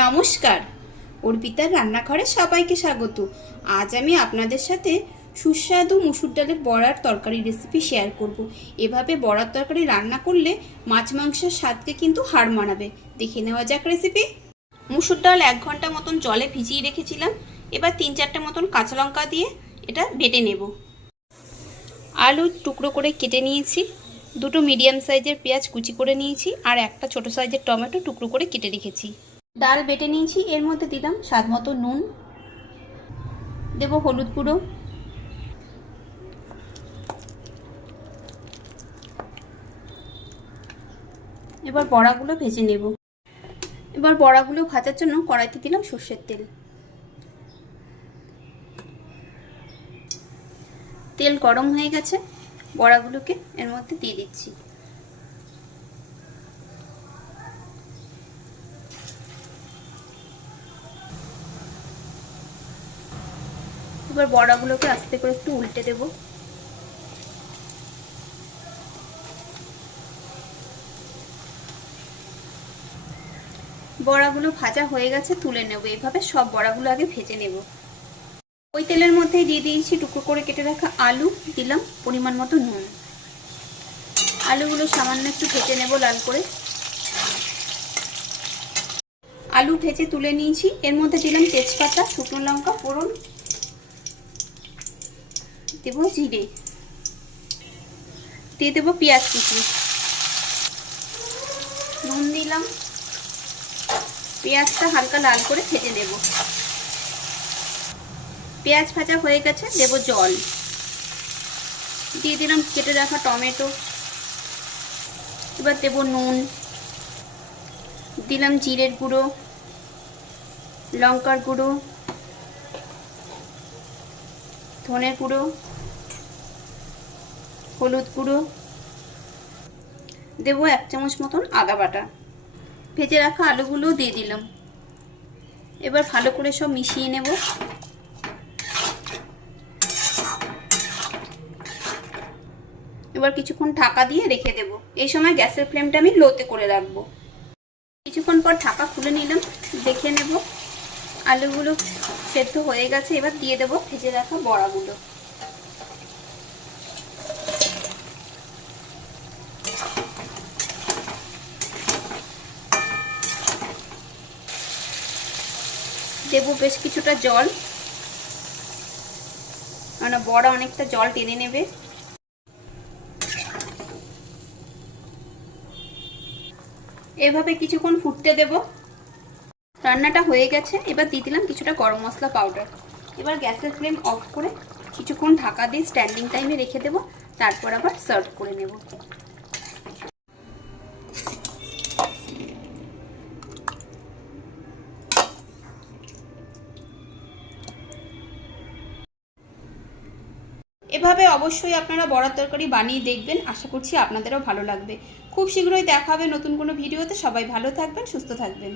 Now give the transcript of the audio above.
নমস্কার, অর্পিতার রান্নাঘরে সবাইকে স্বাগত। আজ আমি আপনাদের সাথে সুস্বাদু মুসুর ডালের বড়ার তরকারি রেসিপি শেয়ার করব। এভাবে বড়ার তরকারি রান্না করলে মাছ মাংসের স্বাদকে কিন্তু হার মানাবে। দেখে নেওয়া যাক রেসিপি। মুসুর ডাল 1 ঘন্টা মতন জলে ভিজিয়ে রেখেছিলাম। এবার 3-4টে মতন কাঁচা লঙ্কা দিয়ে এটা বেটে নেব। আলু টুকরো করে কেটে নিয়েছি, 2টো মিডিয়াম সাইজের পেঁয়াজ কুচি করে নিয়েছি, আর একটা ছোট সাইজের টমেটো টুকরো করে কেটে রেখেছি। ডাল বেটে নিয়েছি, এর মধ্যে দিলাম স্বাদ মতো নুন, দেব হলুদ গুঁড়ো, এবার বড়াগুলো ভেজে নেব। এবার বড়াগুলো ভাজার জন্য কড়াইতে দিলাম সর্ষের তেল। তেল গরম হয়ে গেছে, বড়াগুলোকে এর মধ্যে দিয়ে দিচ্ছি। এবার বড়াগুলোকে আস্তে করে একটু উল্টে দেব। বড়াগুলো ভাজা হয়ে গেছে, তুলে নেব। এইভাবে সব বড়াগুলো আগে ভেজে নেব। ওই তেলের মধ্যেই দিয়ে দিয়েছি টুকরো করে কেটে রাখা আলু, দিলাম পরিমাণ মতো নুন। আলুগুলো সামান্য একটু ভেজে নেব লাল করে। আলু ভেজে তুলে নিয়েছি, এর মধ্যে দিলাম তেজপাতা, শুকনো লঙ্কা ফোড়ন, দেব জিরে, দিয়ে দেব পেঁয়াজ কুচি, নুন দিলাম। পেঁয়াজটা হালকা লাল করে ভেজে নেব। পেঁয়াজ ভাজা হয়ে গেছে, দেব জল, দিয়ে দিলাম কেটে রাখা টমেটো। এবার দেব নুন, দিলাম জিরের গুঁড়ো, লঙ্কার গুঁড়ো, ধনের গুঁড়ো, হলুদ গুঁড়ো, দেব 1 চামচ মতন আদা বাটা। ভেজে রাখা আলুগুলো দিয়ে দিলাম। এবার ভালো করে সব মিশিয়ে নেব। এবার কিছুক্ষণ ঢাকা দিয়ে রেখে দেব। এই সময় গ্যাসের ফ্লেমটা আমি লোতে করে রাখবো। কিছুক্ষণ পর ঢাকা খুলে নিলাম, দেখে নেব আলুগুলো সেদ্ধ হয়ে গেছে। এবার দিয়ে দেব ভেজে রাখা বড়াগুলো। দেব বেশ কিছুটা জল, মানে বড়া অনেকটা জল টেনে নেবে। এভাবে কিছুক্ষণ ফুটতে দেব। রান্নাটা হয়ে গেছে, এবার দিয়ে দিলাম কিছুটা গরম মশলা পাউডার। এবার গ্যাসের ফ্লেম অফ করে কিছুক্ষণ ঢাকা দিয়ে স্ট্যান্ডিং টাইমে রেখে দেব। তারপর আবার সার্ভ করে নেব। এভাবে অবশ্যই আপনারা বড়ার তরকারি বানিয়ে দেখবেন, আশা করছি আপনাদেরও ভালো লাগবে। খুব শীঘ্রই দেখা হবে নতুন কোনো ভিডিওতে। সবাই ভালো থাকবেন, সুস্থ থাকবেন।